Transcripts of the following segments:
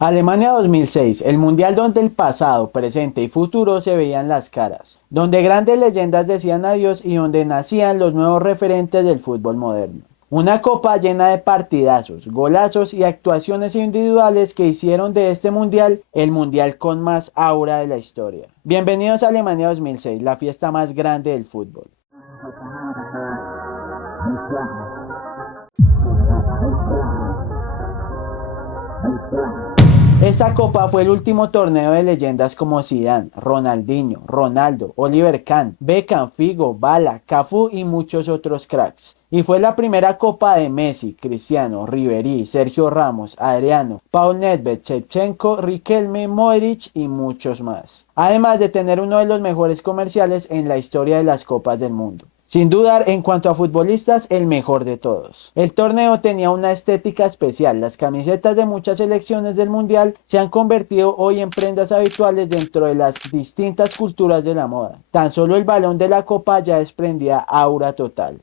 Alemania 2006, el mundial donde el pasado, presente y futuro se veían las caras, donde grandes leyendas decían adiós y donde nacían los nuevos referentes del fútbol moderno. Una copa llena de partidazos, golazos y actuaciones individuales que hicieron de este mundial el mundial con más aura de la historia. Bienvenidos a Alemania 2006, la fiesta más grande del fútbol. Esta copa fue el último torneo de leyendas como Zidane, Ronaldinho, Ronaldo, Oliver Kahn, Beckham, Figo, Bala, Cafú y muchos otros cracks. Y fue la primera copa de Messi, Cristiano, Ribery, Sergio Ramos, Adriano, Paul Nedved, Shevchenko, Riquelme, Modric y muchos más. Además de tener uno de los mejores comerciales en la historia de las copas del mundo. Sin dudar, en cuanto a futbolistas, el mejor de todos. El torneo tenía una estética especial. Las camisetas de muchas selecciones del mundial se han convertido hoy en prendas habituales dentro de las distintas culturas de la moda. Tan solo el balón de la copa ya desprendía aura total.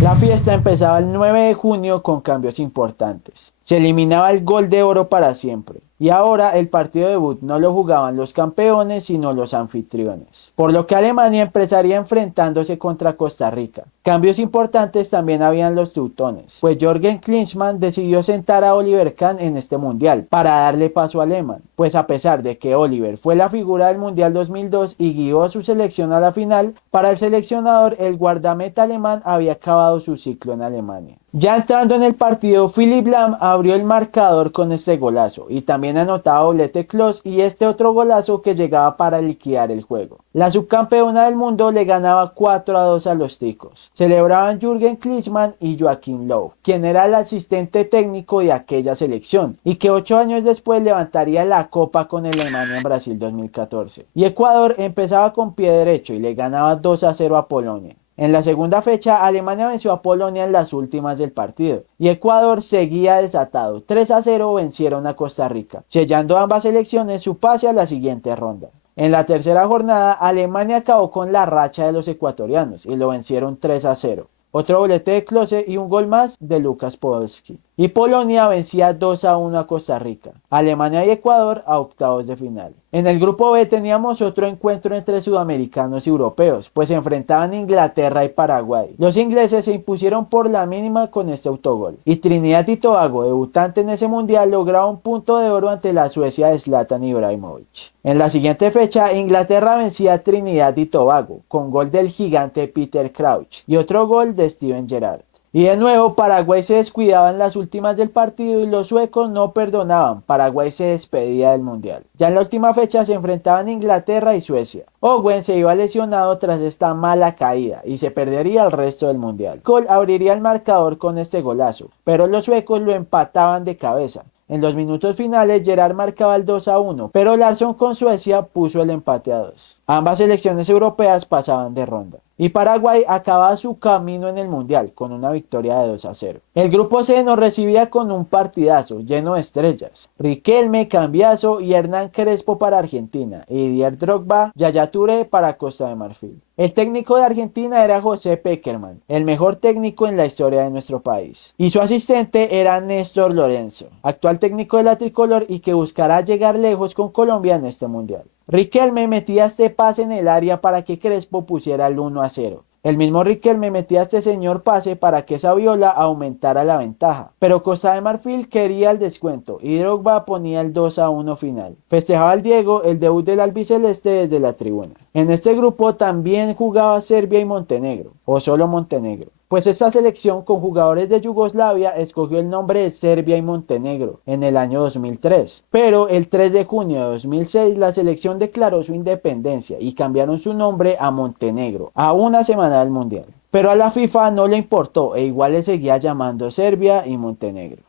La fiesta empezaba el 9 de junio con cambios importantes. Se eliminaba el gol de oro para siempre. Y ahora el partido debut no lo jugaban los campeones sino los anfitriones. Por lo que Alemania empezaría enfrentándose contra Costa Rica. Cambios importantes también habían los teutones, pues Jürgen Klinsmann decidió sentar a Oliver Kahn en este mundial para darle paso a Lehmann. Pues a pesar de que Oliver fue la figura del mundial 2002 y guió a su selección a la final, para el seleccionador el guardameta alemán había acabado su ciclo en Alemania. Ya entrando en el partido, Philipp Lahm abrió el marcador con este golazo y también anotaba doblete Klose y este otro golazo que llegaba para liquidar el juego. La subcampeona del mundo le ganaba 4-2 a los ticos. Celebraban Jürgen Klinsmann y Joachim Löw, quien era el asistente técnico de aquella selección y que 8 años después levantaría la copa con Alemania en Brasil 2014. Y Ecuador empezaba con pie derecho y le ganaba 2-0 a Polonia. En la segunda fecha, Alemania venció a Polonia en las últimas del partido y Ecuador seguía desatado. 3-0 vencieron a Costa Rica, sellando ambas selecciones su pase a la siguiente ronda. En la tercera jornada, Alemania acabó con la racha de los ecuatorianos y lo vencieron 3-0. Otro doblete de Klose y un gol más de Lukas Podolski. Y Polonia vencía 2-1 a Costa Rica. Alemania y Ecuador a octavos de final. En el grupo B teníamos otro encuentro entre sudamericanos y europeos, pues se enfrentaban Inglaterra y Paraguay. Los ingleses se impusieron por la mínima con este autogol. Y Trinidad y Tobago, debutante en ese mundial, lograba un punto de oro ante la Suecia de Zlatan Ibrahimovic. En la siguiente fecha, Inglaterra vencía a Trinidad y Tobago, con gol del gigante Peter Crouch y otro gol de Steven Gerrard. Y de nuevo Paraguay se descuidaba en las últimas del partido y los suecos no perdonaban. Paraguay se despedía del mundial. Ya en la última fecha se enfrentaban Inglaterra y Suecia. Owen se iba lesionado tras esta mala caída y se perdería el resto del mundial. Cole abriría el marcador con este golazo, pero los suecos lo empataban de cabeza. En los minutos finales Gerrard marcaba el 2-1, pero Larsson con Suecia puso el empate a 2. Ambas selecciones europeas pasaban de ronda. Y Paraguay acababa su camino en el Mundial con una victoria de 2-0. El grupo C nos recibía con un partidazo lleno de estrellas. Riquelme, Cambiaso y Hernán Crespo para Argentina. Y Didier Drogba, Yaya Touré para Costa de Marfil. El técnico de Argentina era José Pekerman, el mejor técnico en la historia de nuestro país. Y su asistente era Néstor Lorenzo, actual técnico de la tricolor y que buscará llegar lejos con Colombia en este Mundial. Riquelme metía este pase en el área para que Crespo pusiera el 1-0. El mismo Riquelme metía este señor pase para que Saviola aumentara la ventaja. Pero Costa de Marfil quería el descuento y Drogba ponía el 2-1 final. Festejaba el Diego el debut del albiceleste desde la tribuna. En este grupo también jugaba Serbia y Montenegro, o solo Montenegro. Pues esta selección con jugadores de Yugoslavia escogió el nombre de Serbia y Montenegro en el año 2003. Pero el 3 de junio de 2006 la selección declaró su independencia y cambiaron su nombre a Montenegro, a una semana del Mundial. Pero a la FIFA no le importó e igual le seguía llamando Serbia y Montenegro.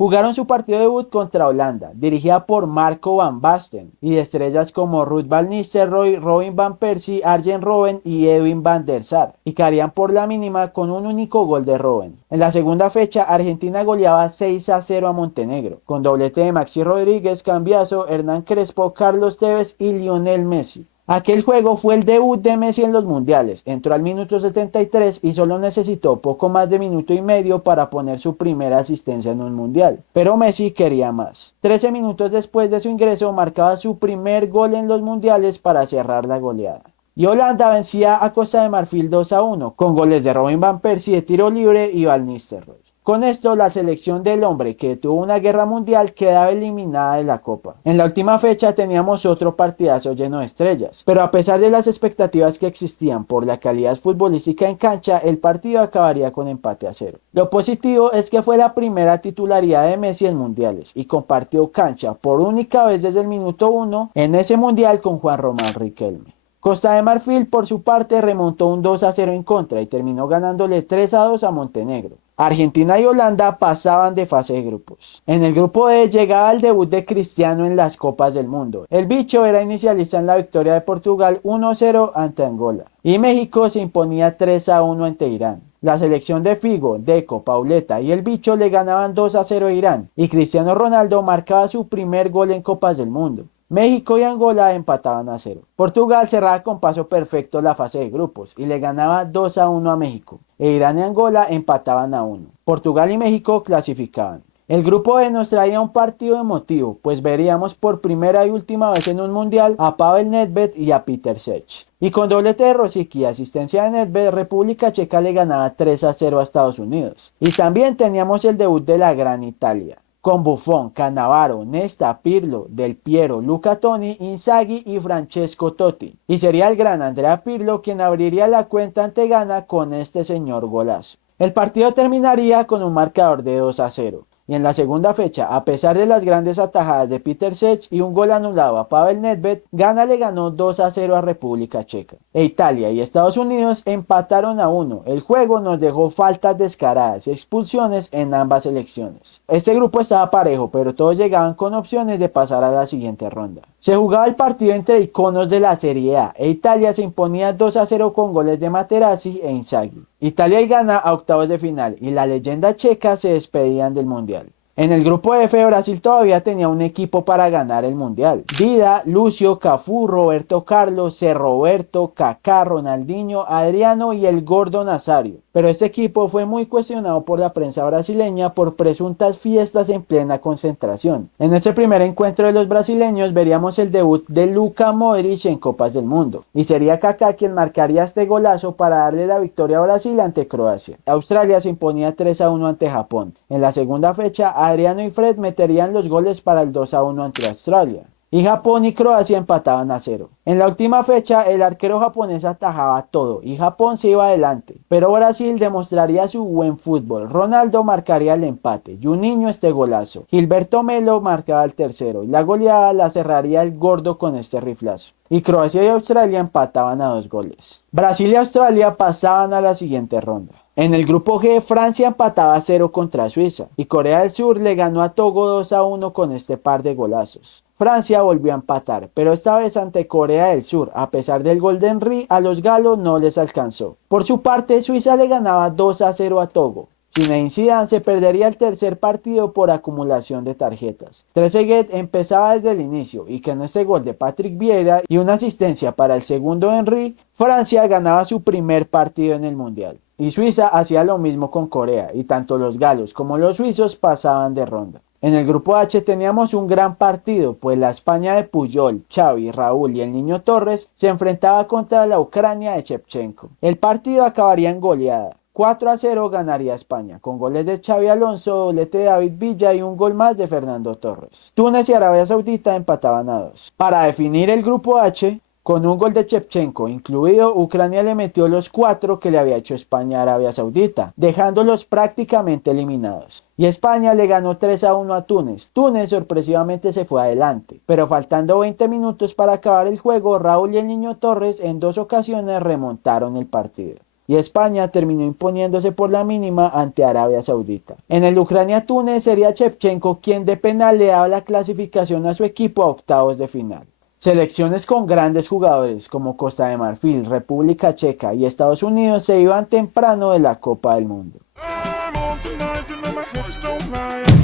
Jugaron su partido debut contra Holanda, dirigida por Marco van Basten, y de estrellas como Ruud van Nistelrooy, Robin van Persie, Arjen Robben y Edwin van der Sar, y caerían por la mínima con un único gol de Robben. En la segunda fecha, Argentina goleaba 6-0 a Montenegro, con doblete de Maxi Rodríguez, Cambiaso, Hernán Crespo, Carlos Tevez y Lionel Messi. Aquel juego fue el debut de Messi en los mundiales. Entró al minuto 73 y solo necesitó poco más de minuto y medio para poner su primera asistencia en un mundial. Pero Messi quería más. 13 minutos después de su ingreso marcaba su primer gol en los mundiales para cerrar la goleada. Y Holanda vencía a Costa de Marfil 2-1 con goles de Robin van Persie de tiro libre y Van Nistelrooy. Con esto, la selección del hombre que tuvo una guerra mundial quedaba eliminada de la Copa. En la última fecha teníamos otro partidazo lleno de estrellas, pero a pesar de las expectativas que existían por la calidad futbolística en cancha, el partido acabaría con empate a 0. Lo positivo es que fue la primera titularidad de Messi en mundiales y compartió cancha por única vez desde el minuto 1 en ese mundial con Juan Román Riquelme. Costa de Marfil, por su parte, remontó un 2-0 en contra y terminó ganándole 3-2 a Montenegro. Argentina y Holanda pasaban de fase de grupos. En el grupo D llegaba el debut de Cristiano en las Copas del Mundo. El bicho era inicialista en la victoria de Portugal 1-0 ante Angola. Y México se imponía 3-1 ante Irán. La selección de Figo, Deco, Pauleta y el bicho le ganaban 2-0 a Irán. Y Cristiano Ronaldo marcaba su primer gol en Copas del Mundo. México y Angola empataban a 0. Portugal cerraba con paso perfecto la fase de grupos y le ganaba 2-1 a México. E Irán y Angola empataban a 1. Portugal y México clasificaban. El grupo B nos traía un partido emotivo, pues veríamos por primera y última vez en un mundial a Pavel Nedved y a Peter Cech. Y con doblete de Rosicky y asistencia de Nedved, República Checa le ganaba 3-0 a Estados Unidos. Y también teníamos el debut de la gran Italia, con Buffon, Cannavaro, Nesta, Pirlo, Del Piero, Luca Toni, Inzaghi y Francesco Totti. Y sería el gran Andrea Pirlo quien abriría la cuenta ante Ghana con este señor golazo. El partido terminaría con un marcador de 2-0. Y en la segunda fecha, a pesar de las grandes atajadas de Peter Cech y un gol anulado a Pavel Nedved, Ghana le ganó 2-0 a República Checa. E Italia y Estados Unidos empataron a 1. El juego nos dejó faltas descaradas y expulsiones en ambas selecciones. Este grupo estaba parejo, pero todos llegaban con opciones de pasar a la siguiente ronda. Se jugaba el partido entre iconos de la Serie A e Italia se imponía 2-0 con goles de Materazzi e Inzaghi. Italia y Ghana a octavos de final y la leyenda checa se despedían del mundial. En el grupo F, Brasil todavía tenía un equipo para ganar el mundial. Dida, Lucio, Cafú, Roberto Carlos, Roberto, Kaká, Ronaldinho, Adriano y el Gordo Nazario. Pero este equipo fue muy cuestionado por la prensa brasileña por presuntas fiestas en plena concentración. En este primer encuentro de los brasileños veríamos el debut de Luka Modric en Copas del Mundo. Y sería Kaká quien marcaría este golazo para darle la victoria a Brasil ante Croacia. Australia se imponía 3-1 ante Japón. En la segunda fecha, Adriano y Fred meterían los goles para el 2-1 ante Australia. Y Japón y Croacia empataban a 0. En la última fecha, el arquero japonés atajaba todo y Japón se iba adelante. Pero Brasil demostraría su buen fútbol. Ronaldo marcaría el empate, Juninho este golazo. Gilberto Melo marcaba el tercero y la goleada la cerraría el Gordo con este riflazo. Y Croacia y Australia empataban a 2 goles. Brasil y Australia pasaban a la siguiente ronda. En el grupo G, Francia empataba a 0 contra Suiza y Corea del Sur le ganó a Togo 2-1 con este par de golazos. Francia volvió a empatar, pero esta vez ante Corea del Sur. A pesar del gol de Henry, a los galos no les alcanzó. Por su parte, Suiza le ganaba 2-0 a Togo. Zinedine Zidane se perdería el tercer partido por acumulación de tarjetas. Trezeguet empezaba desde el inicio y con este gol de Patrick Vieira y una asistencia para el segundo Henry, Francia ganaba su primer partido en el Mundial. Y Suiza hacía lo mismo con Corea y tanto los galos como los suizos pasaban de ronda. En el grupo H teníamos un gran partido, pues la España de Puyol, Xavi, Raúl y el Niño Torres se enfrentaba contra la Ucrania de Shevchenko. El partido acabaría en goleada. 4-0 ganaría España, con goles de Xavi Alonso, doblete de David Villa y un gol más de Fernando Torres. Túnez y Arabia Saudita empataban a 2. Para definir el grupo H, con un gol de Shevchenko incluido, Ucrania le metió los 4 que le había hecho España a Arabia Saudita, dejándolos prácticamente eliminados. Y España le ganó 3-1 a Túnez. Túnez sorpresivamente se fue adelante, pero faltando 20 minutos para acabar el juego, Raúl y el Niño Torres en 2 ocasiones remontaron el partido. Y España terminó imponiéndose por la mínima ante Arabia Saudita. En el Ucrania-Túnez sería Shevchenko quien de penal le daba la clasificación a su equipo a octavos de final. Selecciones con grandes jugadores como Costa de Marfil, República Checa y Estados Unidos se iban temprano de la Copa del Mundo.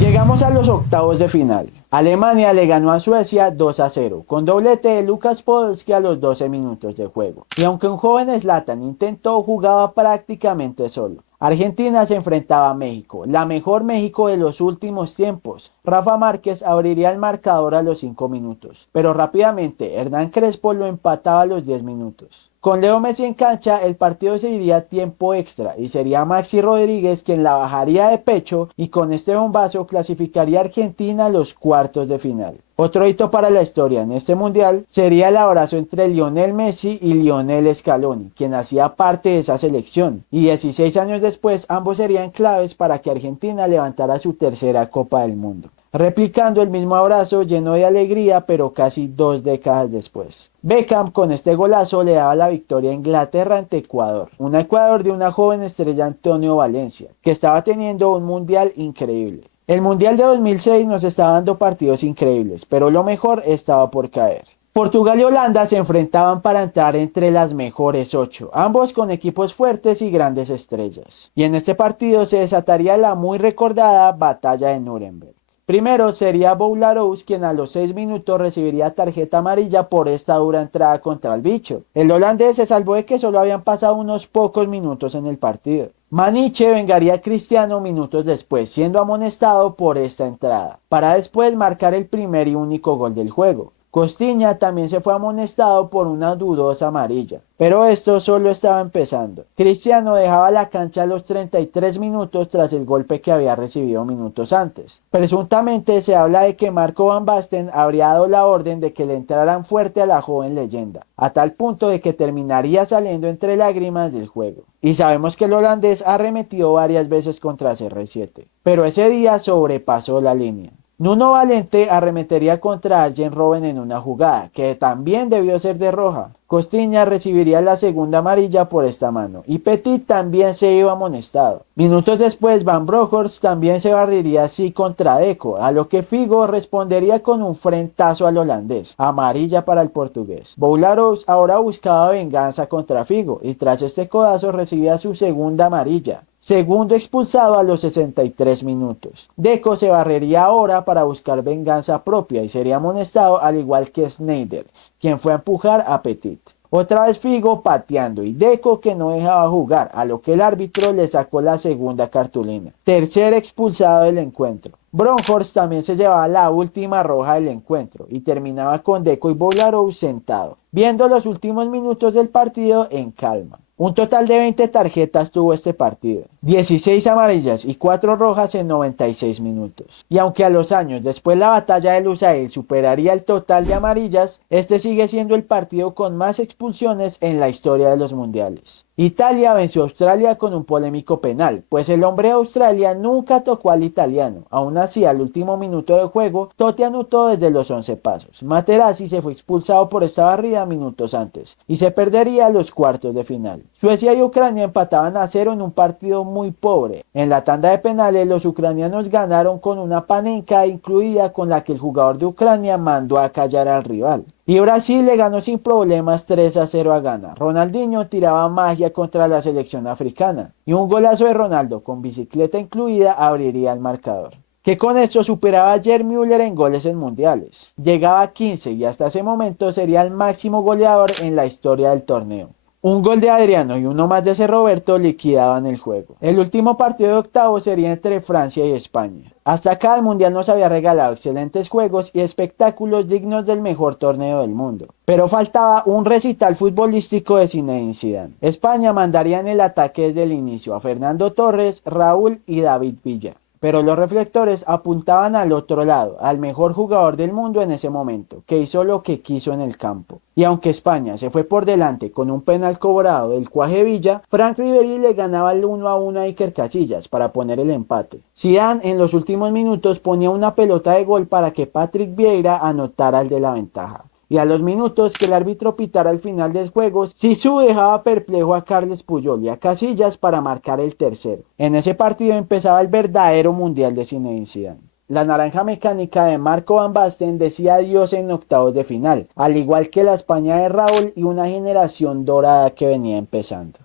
Llegamos a los octavos de final. Alemania le ganó a Suecia 2-0, con doblete de Lukas Podolski a los 12 minutos de juego. Y aunque un joven Zlatan intentó, jugaba prácticamente solo. Argentina se enfrentaba a México, la mejor México de los últimos tiempos. Rafa Márquez abriría el marcador a los 5 minutos, pero rápidamente Hernán Crespo lo empataba a los 10 minutos. Con Leo Messi en cancha, el partido se iría a tiempo extra y sería Maxi Rodríguez quien la bajaría de pecho y con este bombazo clasificaría a Argentina a los cuartos de final. Otro hito para la historia en este mundial sería el abrazo entre Lionel Messi y Lionel Scaloni, quien hacía parte de esa selección, y 16 años después ambos serían claves para que Argentina levantara su tercera Copa del Mundo, replicando el mismo abrazo lleno de alegría pero casi 2 décadas después. Beckham con este golazo le daba la victoria a Inglaterra ante Ecuador, un Ecuador de una joven estrella Antonio Valencia, que estaba teniendo un mundial increíble. El Mundial de 2006 nos estaba dando partidos increíbles, pero lo mejor estaba por caer. Portugal y Holanda se enfrentaban para entrar entre las mejores 8, ambos con equipos fuertes y grandes estrellas. Y en este partido se desataría la muy recordada Batalla de Nuremberg. Primero sería Boularouz quien a los 6 minutos recibiría tarjeta amarilla por esta dura entrada contra el bicho. El holandés se salvó de que solo habían pasado unos pocos minutos en el partido. Maniche vengaría a Cristiano minutos después, siendo amonestado por esta entrada, para después marcar el primer y único gol del juego. Costiña también se fue amonestado por una dudosa amarilla, pero esto solo estaba empezando. Cristiano dejaba la cancha a los 33 minutos tras el golpe que había recibido minutos antes. Presuntamente se habla de que Marco Van Basten habría dado la orden de que le entraran fuerte a la joven leyenda, a tal punto de que terminaría saliendo entre lágrimas del juego. Y sabemos que el holandés arremetió varias veces contra CR7, pero ese día sobrepasó la línea. Nuno Valente arremetería contra Arjen Robben en una jugada, que también debió ser de roja. Costiña recibiría la segunda amarilla por esta mano, y Petit también se iba amonestado. Minutos después, Van Bronckhorst también se barriría así contra Deco, a lo que Figo respondería con un frentazo al holandés, amarilla para el portugués. Boularouz ahora buscaba venganza contra Figo, y tras este codazo recibía su segunda amarilla. Segundo expulsado a los 63 minutos. Deco se barrería ahora para buscar venganza propia y sería amonestado al igual que Sneijder, quien fue a empujar a Petit. Otra vez Figo pateando y Deco que no dejaba jugar, a lo que el árbitro le sacó la segunda cartulina. Tercer expulsado del encuentro. Bronckhorst también se llevaba la última roja del encuentro y terminaba con Deco y Boularouz sentado, viendo los últimos minutos del partido en calma. Un total de 20 tarjetas tuvo este partido, 16 amarillas y 4 rojas en 96 minutos. Y aunque a los años después la batalla de Lusail superaría el total de amarillas, este sigue siendo el partido con más expulsiones en la historia de los mundiales. Italia venció a Australia con un polémico penal, pues el hombre de Australia nunca tocó al italiano. Aún así, al último minuto de juego, Totti anotó desde los 11 pasos. Materazzi se fue expulsado por esta barrida minutos antes y se perdería los cuartos de final. Suecia y Ucrania empataban a 0 en un partido muy pobre. En la tanda de penales, los ucranianos ganaron con una panenka incluida con la que el jugador de Ucrania mandó a callar al rival. Y Brasil le ganó sin problemas 3-0 a Ghana. Ronaldinho tiraba magia contra la selección africana y un golazo de Ronaldo con bicicleta incluida abriría el marcador, que con esto superaba a Gerd Müller en goles en mundiales. Llegaba a 15 y hasta ese momento sería el máximo goleador en la historia del torneo. Un gol de Adriano y uno más de ese Roberto liquidaban el juego. El último partido de octavos sería entre Francia y España. Hasta acá el mundial nos había regalado excelentes juegos y espectáculos dignos del mejor torneo del mundo. Pero faltaba un recital futbolístico de Zinedine Zidane. España mandaría en el ataque desde el inicio a Fernando Torres, Raúl y David Villa. Pero los reflectores apuntaban al otro lado, al mejor jugador del mundo en ese momento, que hizo lo que quiso en el campo. Y aunque España se fue por delante con un penal cobrado del Cuaje Villa, Frank Ribéry le ganaba el 1-1 a Iker Casillas para poner el empate. Zidane en los últimos minutos ponía una pelota de gol para que Patrick Vieira anotara el de la ventaja. Y a los minutos que el árbitro pitara al final del juego, Zizou dejaba perplejo a Carles Puyol y a Casillas para marcar el tercero. En ese partido empezaba el verdadero mundial de Zinedine Zidane. La naranja mecánica de Marco Van Basten decía adiós en octavos de final, al igual que la España de Raúl y una generación dorada que venía empezando.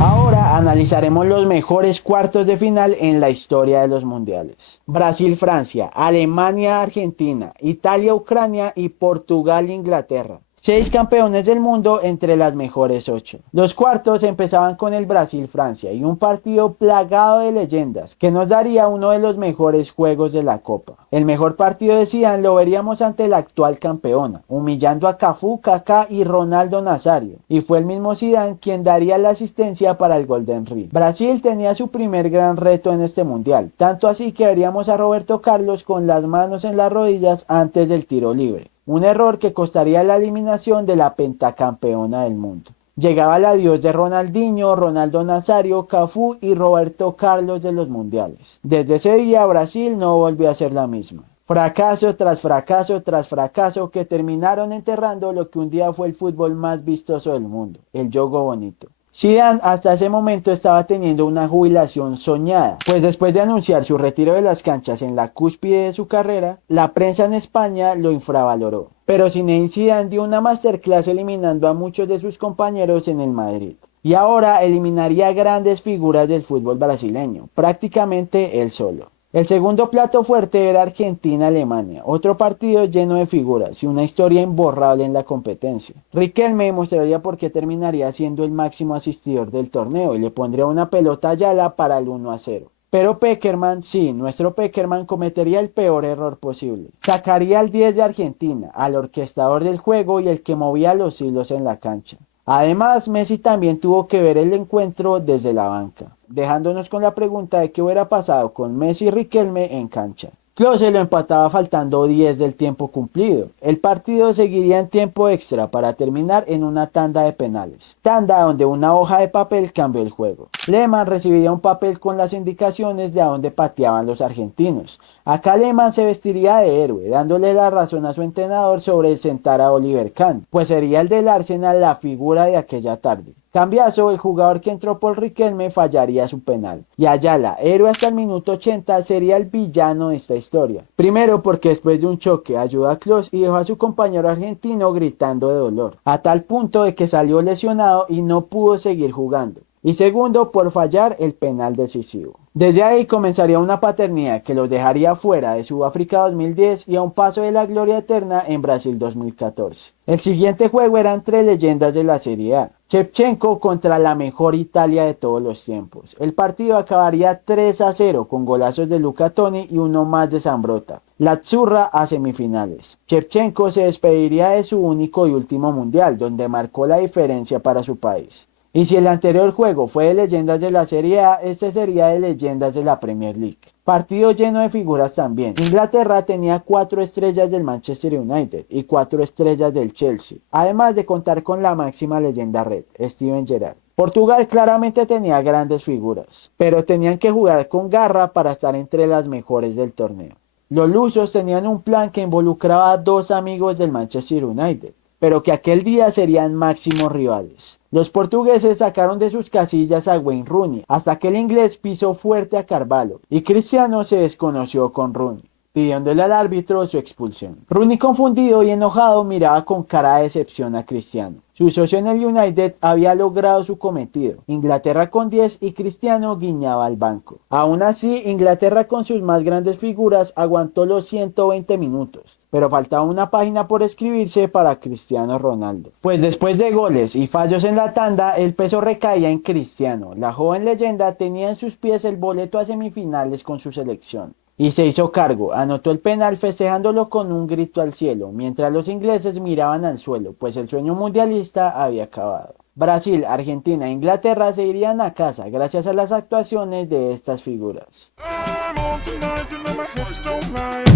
Ahora Ahora analizaremos los mejores cuartos de final en la historia de los mundiales. Brasil-Francia, Alemania-Argentina, Italia-Ucrania y Portugal-Inglaterra. 6 campeones del mundo entre las mejores 8. Los cuartos empezaban con el Brasil-Francia y un partido plagado de leyendas que nos daría uno de los mejores juegos de la Copa. El mejor partido de Zidane lo veríamos ante la actual campeona, humillando a Cafú, Kaká y Ronaldo Nazario, y fue el mismo Zidane quien daría la asistencia para el Golden Ring. Brasil tenía su primer gran reto en este mundial, tanto así que veríamos a Roberto Carlos con las manos en las rodillas antes del tiro libre. Un error que costaría la eliminación de la pentacampeona del mundo. Llegaba el adiós de Ronaldinho, Ronaldo Nazario, Cafú y Roberto Carlos de los mundiales. Desde ese día Brasil no volvió a ser la misma. Fracaso tras fracaso tras fracaso que terminaron enterrando lo que un día fue el fútbol más vistoso del mundo, el juego bonito. Zidane hasta ese momento estaba teniendo una jubilación soñada, pues después de anunciar su retiro de las canchas en la cúspide de su carrera, la prensa en España lo infravaloró. Pero Zinedine Zidane dio una masterclass eliminando a muchos de sus compañeros en el Madrid. Y ahora eliminaría grandes figuras del fútbol brasileño, prácticamente él solo. El segundo plato fuerte era Argentina-Alemania, otro partido lleno de figuras y una historia imborrable en la competencia. Riquelme mostraría por qué terminaría siendo el máximo asistidor del torneo y le pondría una pelota a Ayala para el 1-0. Pero Pekerman, sí, nuestro Pekerman cometería el peor error posible. Sacaría al 10 de Argentina, al orquestador del juego y el que movía los hilos en la cancha. Además, Messi también tuvo que ver el encuentro desde la banca, dejándonos con la pregunta de qué hubiera pasado con Messi y Riquelme en cancha. Klose lo empataba faltando 10 del tiempo cumplido. El partido seguiría en tiempo extra para terminar en una tanda de penales. Tanda donde una hoja de papel cambió el juego. Lehmann recibiría un papel con las indicaciones de a dónde pateaban los argentinos. Acá Lehmann se vestiría de héroe, dándole la razón a su entrenador sobre sentar a Oliver Kahn, pues sería el del Arsenal la figura de aquella tarde. Cambiazo, el jugador que entró por Riquelme fallaría su penal. Y Ayala, héroe hasta el minuto 80, sería el villano de esta historia. Primero porque después de un choque ayudó a Klose y dejó a su compañero argentino gritando de dolor, a tal punto de que salió lesionado y no pudo seguir jugando. Y segundo por fallar el penal decisivo. Desde ahí comenzaría una paternidad que los dejaría fuera de Sudáfrica 2010 y a un paso de la gloria eterna en Brasil 2014. El siguiente juego era entre leyendas de la Serie A. Shevchenko contra la mejor Italia de todos los tiempos. El partido acabaría 3-0 con golazos de Luca Toni y uno más de Zambrotta. La Azzurra a semifinales. Shevchenko se despediría de su único y último mundial, donde marcó la diferencia para su país. Y si el anterior juego fue de leyendas de la Serie A, este sería de leyendas de la Premier League. Partido lleno de figuras también. Inglaterra tenía 4 estrellas del Manchester United y 4 estrellas del Chelsea, además de contar con la máxima leyenda red, Steven Gerrard. Portugal claramente tenía grandes figuras, pero tenían que jugar con garra para estar entre las mejores del torneo. Los lusos tenían un plan que involucraba a 2 amigos del Manchester United, pero que aquel día serían máximos rivales. Los portugueses sacaron de sus casillas a Wayne Rooney, hasta que el inglés pisó fuerte a Carvalho, y Cristiano se desconoció con Rooney, pidiéndole al árbitro su expulsión. Rooney, confundido y enojado, miraba con cara de decepción a Cristiano. Su socio en el United había logrado su cometido, Inglaterra con 10 y Cristiano guiñaba al banco. Aún así, Inglaterra con sus más grandes figuras aguantó los 120 minutos. Pero faltaba una página por escribirse para Cristiano Ronaldo. Pues después de goles y fallos en la tanda, el peso recaía en Cristiano. La joven leyenda tenía en sus pies el boleto a semifinales con su selección. Y se hizo cargo, anotó el penal festejándolo con un grito al cielo, mientras los ingleses miraban al suelo, pues el sueño mundialista había acabado. Brasil, Argentina e Inglaterra se irían a casa gracias a las actuaciones de estas figuras.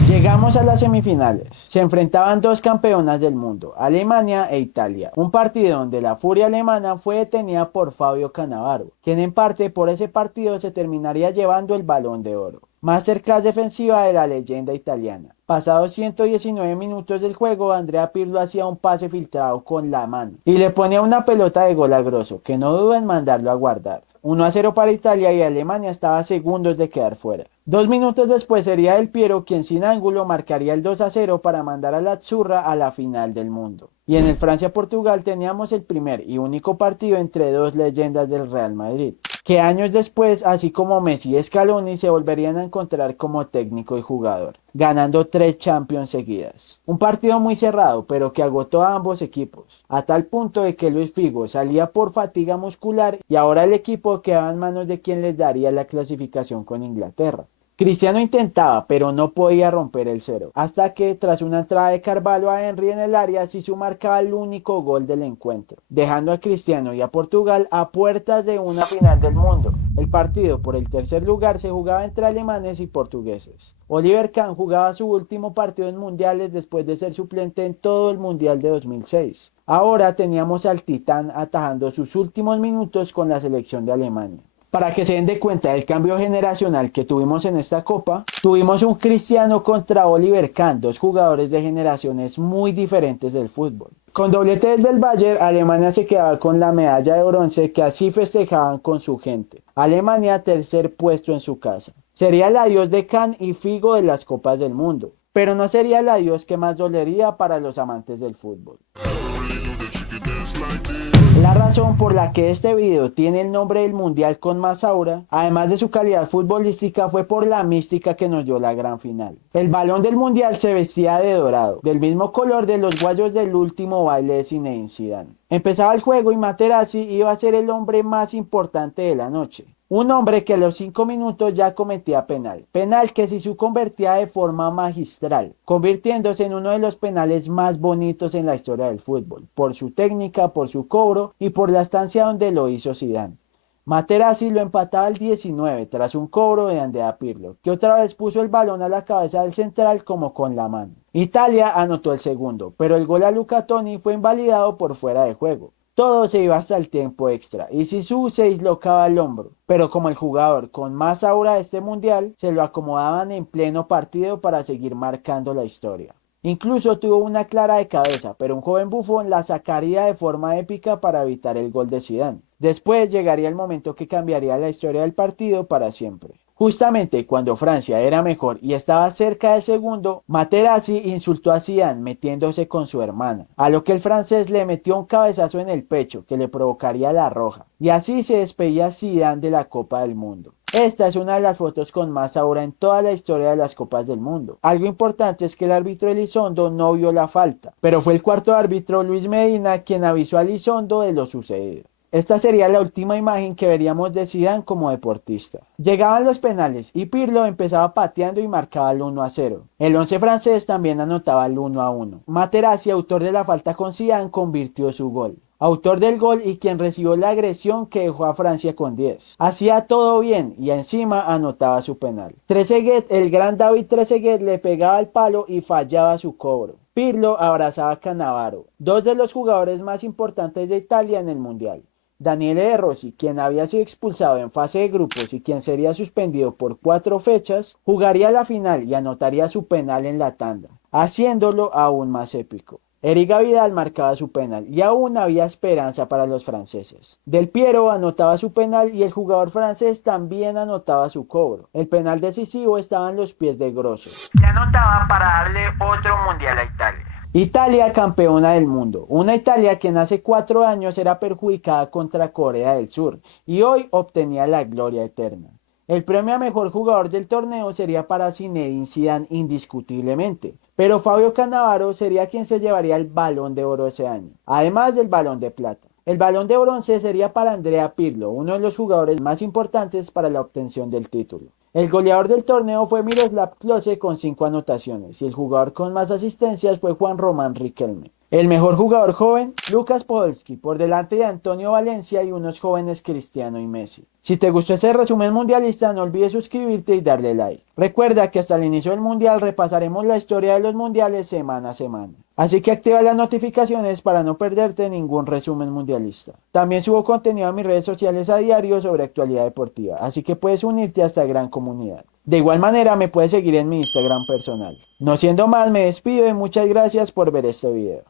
Llegamos a las semifinales. Se enfrentaban 2 campeonas del mundo, Alemania e Italia. Un partido donde la furia alemana fue detenida por Fabio Cannavaro, quien en parte por ese partido se terminaría llevando el Balón de Oro. Masterclass defensiva de la leyenda italiana. Pasados 119 minutos del juego, Andrea Pirlo hacía un pase filtrado con la mano y le ponía una pelota de gol a Grosso, que no dudó en mandarlo a guardar. 1-0 para Italia y Alemania estaba a segundos de quedar fuera. 2 minutos después sería Del Piero quien sin ángulo marcaría el 2-0 para mandar a la Azzurra a la final del mundo. Y en el Francia-Portugal teníamos el primer y único partido entre 2 leyendas del Real Madrid. que años después, así como Messi y Scaloni, se volverían a encontrar como técnico y jugador, ganando 3 Champions seguidas. Un partido muy cerrado, pero que agotó a ambos equipos, a tal punto de que Luis Figo salía por fatiga muscular y ahora el equipo quedaba en manos de quien les daría la clasificación con Inglaterra. Cristiano intentaba, pero no podía romper el cero, hasta que tras una entrada de Carvalho a Henry en el área, Zizou marcaba el único gol del encuentro, dejando a Cristiano y a Portugal a puertas de una final del mundo. El partido por el tercer lugar se jugaba entre alemanes y portugueses. Oliver Kahn jugaba su último partido en mundiales después de ser suplente en todo el mundial de 2006. Ahora teníamos al titán atajando sus últimos minutos con la selección de Alemania. Para que se den de cuenta del cambio generacional que tuvimos en esta copa, tuvimos un Cristiano contra Oliver Kahn, dos jugadores de generaciones muy diferentes del fútbol. Con doblete del Bayern, Alemania se quedaba con la medalla de bronce que así festejaban con su gente. Alemania tercer puesto en su casa. Sería el adiós de Kahn y Figo de las copas del mundo, pero no sería el adiós que más dolería para los amantes del fútbol. La razón por la que este video tiene el nombre del mundial con más aura, además de su calidad futbolística, fue por la mística que nos dio la gran final. El balón del mundial se vestía de dorado, del mismo color de los guayos del último baile de Zinedine Zidane. Empezaba el juego y Materazzi iba a ser el hombre más importante de la noche. Un hombre que a los 5 minutos ya cometía penal que Zizou convertía de forma magistral, convirtiéndose en uno de los penales más bonitos en la historia del fútbol, por su técnica, por su cobro y por la estancia donde lo hizo Zidane. Materazzi lo empataba al 19 tras un cobro de Andrea Pirlo, que otra vez puso el balón a la cabeza del central como con la mano. Italia anotó el segundo, pero el gol a Luca Toni fue invalidado por fuera de juego. Todo se iba hasta el tiempo extra y Zizou se dislocaba el hombro, pero como el jugador con más aura de este mundial, se lo acomodaban en pleno partido para seguir marcando la historia. Incluso tuvo una clara de cabeza, pero un joven Buffon la sacaría de forma épica para evitar el gol de Zidane. Después llegaría el momento que cambiaría la historia del partido para siempre. Justamente cuando Francia era mejor y estaba cerca del segundo, Materazzi insultó a Zidane metiéndose con su hermana, a lo que el francés le metió un cabezazo en el pecho que le provocaría la roja, y así se despedía Zidane de la Copa del Mundo. Esta es una de las fotos con más aura en toda la historia de las Copas del Mundo. Algo importante es que el árbitro Elizondo no vio la falta, pero fue el cuarto árbitro, Luis Medina, quien avisó a Elizondo de lo sucedido. Esta sería la última imagen que veríamos de Zidane como deportista. Llegaban los penales y Pirlo empezaba pateando y marcaba el 1-0. El 11 francés también anotaba el 1-1. Materazzi, autor de la falta con Zidane, convirtió su gol. Autor del gol y quien recibió la agresión que dejó a Francia con 10. Hacía todo bien y encima anotaba su penal. Trezeguet, el gran David Trezeguet, le pegaba al palo y fallaba su cobro. Pirlo abrazaba a Cannavaro, dos de los jugadores más importantes de Italia en el Mundial. Daniele De Rossi, quien había sido expulsado en fase de grupos y quien sería suspendido por 4 fechas, jugaría la final y anotaría su penal en la tanda, haciéndolo aún más épico. Eric Vidal marcaba su penal y aún había esperanza para los franceses. Del Piero anotaba su penal y el jugador francés también anotaba su cobro. El penal decisivo estaba en los pies de Grosso, que anotaba para darle otro mundial a Italia. Italia campeona del mundo, una Italia que en hace 4 años era perjudicada contra Corea del Sur y hoy obtenía la gloria eterna. El premio a mejor jugador del torneo sería para Zinedine Zidane indiscutiblemente, pero Fabio Cannavaro sería quien se llevaría el Balón de Oro ese año, además del Balón de Plata. El Balón de Bronce sería para Andrea Pirlo, uno de los jugadores más importantes para la obtención del título. El goleador del torneo fue Miroslav Klose con 5 anotaciones y el jugador con más asistencias fue Juan Román Riquelme. El mejor jugador joven, Lucas Podolski, por delante de Antonio Valencia y unos jóvenes Cristiano y Messi. Si te gustó este resumen mundialista, no olvides suscribirte y darle like. Recuerda que hasta el inicio del mundial repasaremos la historia de los mundiales semana a semana. Así que activa las notificaciones para no perderte ningún resumen mundialista. También subo contenido a mis redes sociales a diario sobre actualidad deportiva, así que puedes unirte a esta gran comunidad. De igual manera me puedes seguir en mi Instagram personal. No siendo más, me despido y muchas gracias por ver este video.